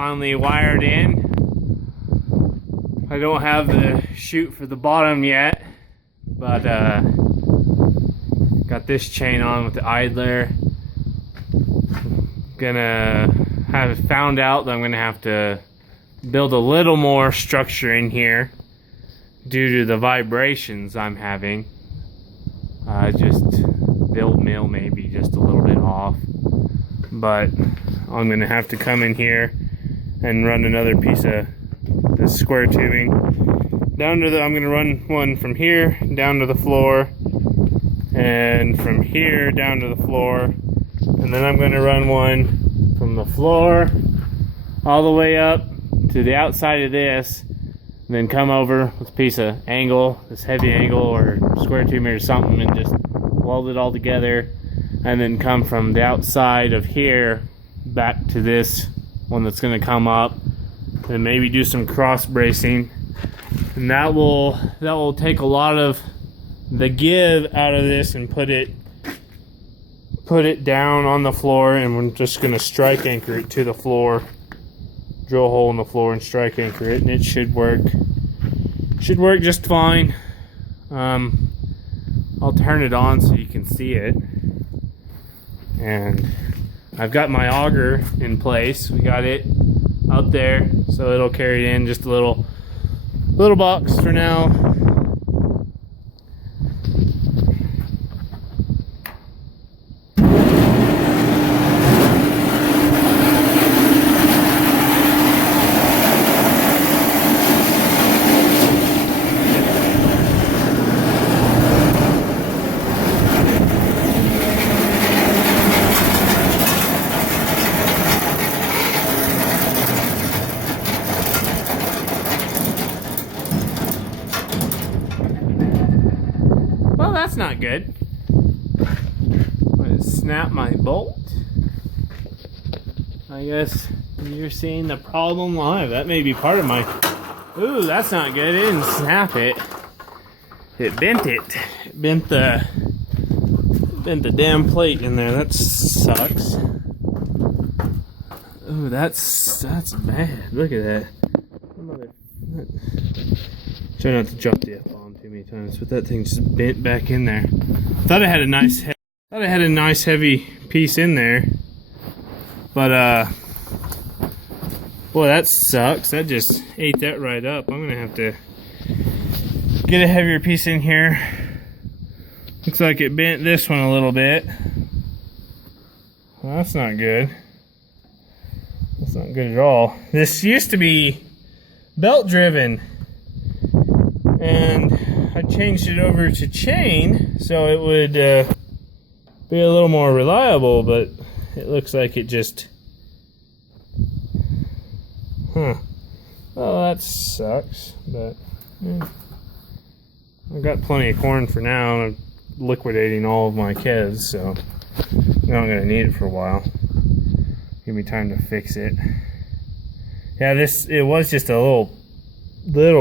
finally wired in. I don't have the chute for the bottom yet, but got this chain on with the idler. Found out that I'm gonna have to build a little more structure in here due to the vibrations I'm having. Just build mill maybe just a little bit off, but I'm gonna have to come in here and run another piece of this square tubing down to I'm gonna run one from here down to the floor, and from here down to the floor, and then I'm gonna run one from the floor all the way up to the outside of this, and then come over with a piece of angle, this heavy angle or square tubing or something, and just weld it all together, and then come from the outside of here back to this one that's going to come up, and maybe do some cross bracing, and that will take a lot of the give out of this and put it down on the floor, and we're just going to strike anchor it to the floor, drill a hole in the floor and strike anchor it, and it should work just fine. I'll turn it on so you can see it. And I've got my auger in place. We got it up there, so it'll carry it in, just a little box for now. Well, that's not good. I'm gonna snap my bolt. I guess you're seeing the problem live. That may be part of my... Ooh, that's not good. It didn't snap it. It bent it. It bent the damn plate in there. That sucks. Ooh, that's bad. Look at that. Try not to drop the F-bomb too many times, but that thing just bent back in there. Thought I had a nice heavy piece in there, but boy, that sucks. That just ate that right up. I'm gonna have to get a heavier piece in here. Looks like it bent this one a little bit. Well, that's not good. That's not good at all. This used to be belt driven, and I changed it over to chain so it would be a little more reliable, but it looks like it just... Well, that sucks, but yeah. I've got plenty of corn for now. I'm liquidating all of my Kevs, so I'm not going to need it for a while. Give me time to fix it. Yeah, it was just a little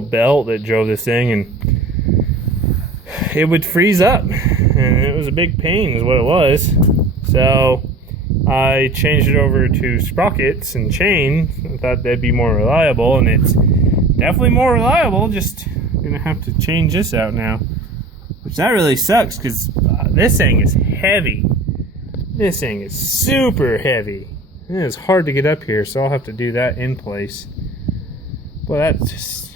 belt that drove this thing, and it would freeze up, and it was a big pain is what it was. So I changed it over to sprockets and chain. I thought that'd be more reliable, and it's definitely more reliable. Just gonna have to change this out now, which that really sucks, because this thing is heavy. This thing is super heavy, and it's hard to get up here, so I'll have to do that in place. Well, that's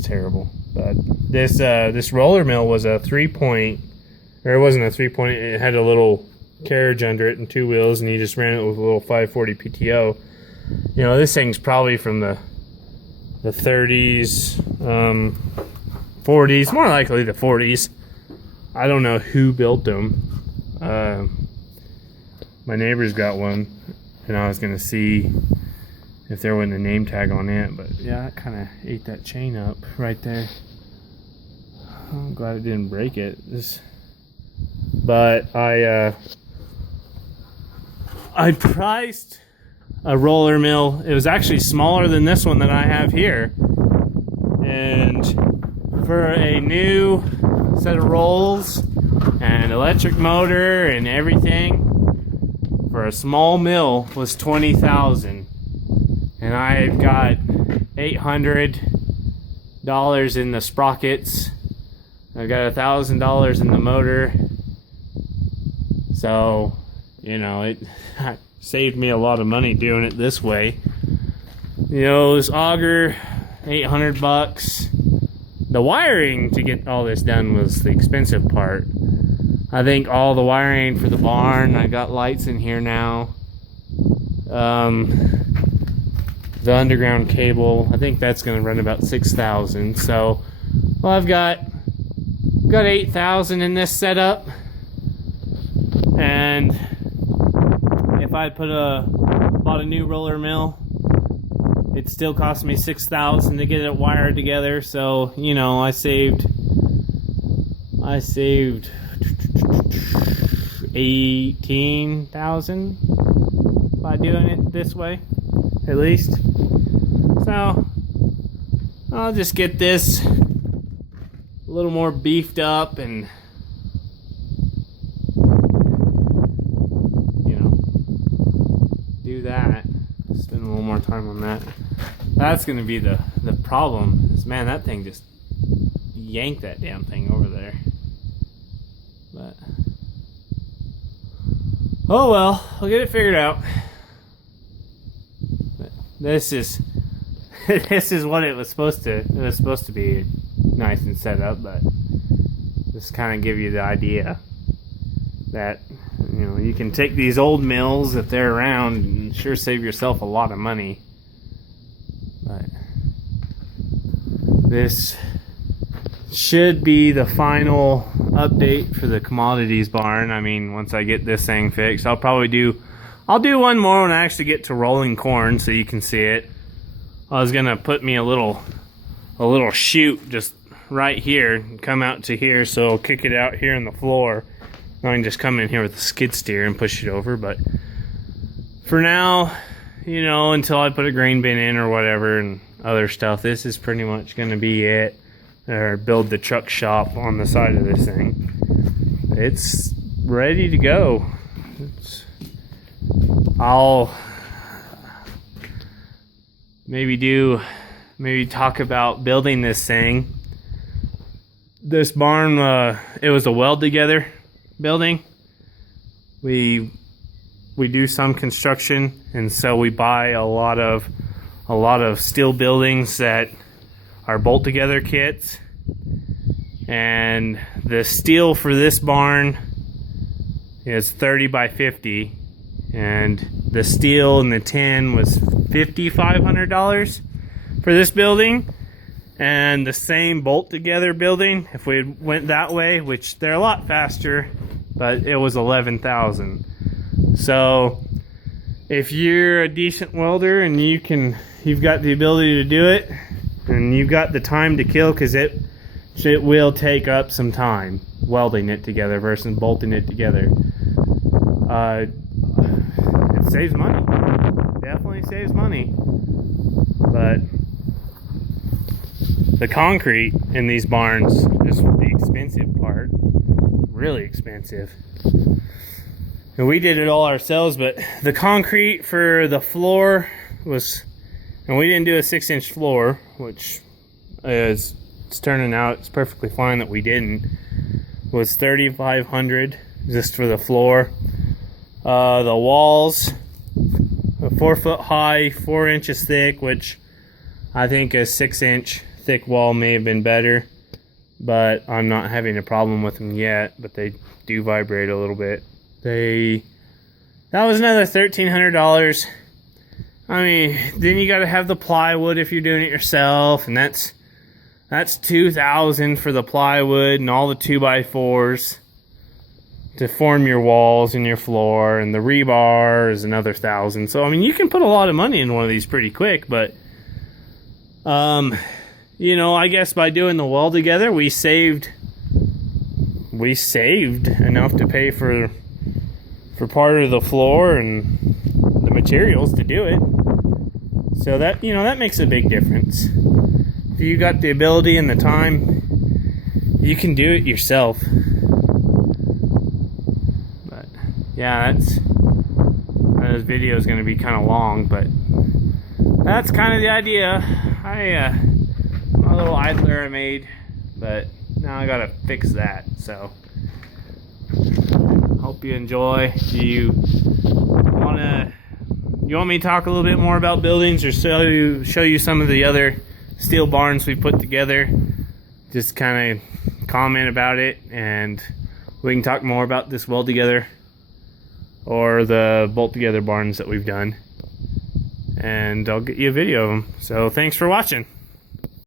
terrible. But this Rollermill was a 3-point, or it wasn't a 3-point. It had a little carriage under it and 2 wheels, and you just ran it with a little 540 PTO. You know, this thing's probably from the 30s, 40s, more likely the 40s. I don't know who built them. My neighbor's got one, and I was gonna see if there wasn't a name tag on it, but yeah, it kind of ate that chain up right there. I'm glad it didn't break it. But I priced a Rollermill. It was actually smaller than this one that I have here, and for a new set of rolls and electric motor and everything, for a small mill was $20,000, and I've got $800 in the sprockets. I've got $1,000 in the motor. So, you know, it saved me a lot of money doing it this way. You know, this auger, $800. The wiring to get all this done was the expensive part. I think all the wiring for the barn, I got lights in here now. The underground cable, I think that's going to run about $6,000. So, well, I've got $8,000 in this setup. And if I bought a new roller mill, it still cost me $6,000 to get it wired together. So, you know, I saved $18,000 by doing it this way, at least. So I'll just get this a little more beefed up and, you know, do that. Spend a little more time on that. That's gonna be the problem. Is, man, that thing just yanked that damn thing over there. But oh well, I'll get it figured out. But this is what it was supposed to. It was supposed to be nice and set up, but just kind of give you the idea that, you know, you can take these old mills if they're around and sure save yourself a lot of money. But this should be the final update for the commodities barn. I mean, once I get this thing fixed, I'll do one more when I actually get to rolling corn so you can see it. I was gonna put me a little chute just right here and come out to here, so I'll kick it out here on the floor. I can just come in here with a skid steer and push it over, but for now, you know, until I put a grain bin in or whatever and other stuff, this is pretty much gonna be it. Or build the truck shop on the side of this thing. It's ready to go. I'll maybe talk about building this thing. This barn, it was a weld together building. We do some construction, and so we buy a lot of steel buildings that are bolt together kits. And the steel for this barn is 30 by 50, and the steel and the tin was $5,500 for this building. And the same bolt together building, if we went that way, which they're a lot faster, but it was $11,000. So if you're a decent welder and you've got the ability to do it, and you've got the time to kill, because it will take up some time welding it together versus bolting it together. It saves money. Definitely saves money. But the concrete in these barns is the expensive part. Really expensive. And we did it all ourselves, but the concrete for the floor was, and we didn't do a 6-inch floor, which it's turning out it's perfectly fine that we didn't, was $3,500 just for the floor. The walls, a 4 foot high, 4 inches thick, which I think a 6-inch thick wall may have been better, but I'm not having a problem with them yet, but they do vibrate a little bit. That was another $1,300. I mean, then you got to have the plywood if you're doing it yourself, and that's $2,000 for the plywood and all the 2x4s to form your walls and your floor, and the rebar is another $1,000. So I mean, you can put a lot of money in one of these pretty quick, but you know, I guess by doing the weld together, we saved enough to pay for part of the floor and the materials to do it. So that, you know, that makes a big difference. If you got the ability and the time, you can do it yourself. But yeah, this video is going to be kind of long, but that's kind of the idea. My little idler I made, but now I gotta fix that. So hope you enjoy. Do you want me to talk a little bit more about buildings, or show you some of the other steel barns we put together? Just kind of comment about it, and we can talk more about this weld together or the bolt together barns that we've done, and I'll get you a video of them. So thanks for watching.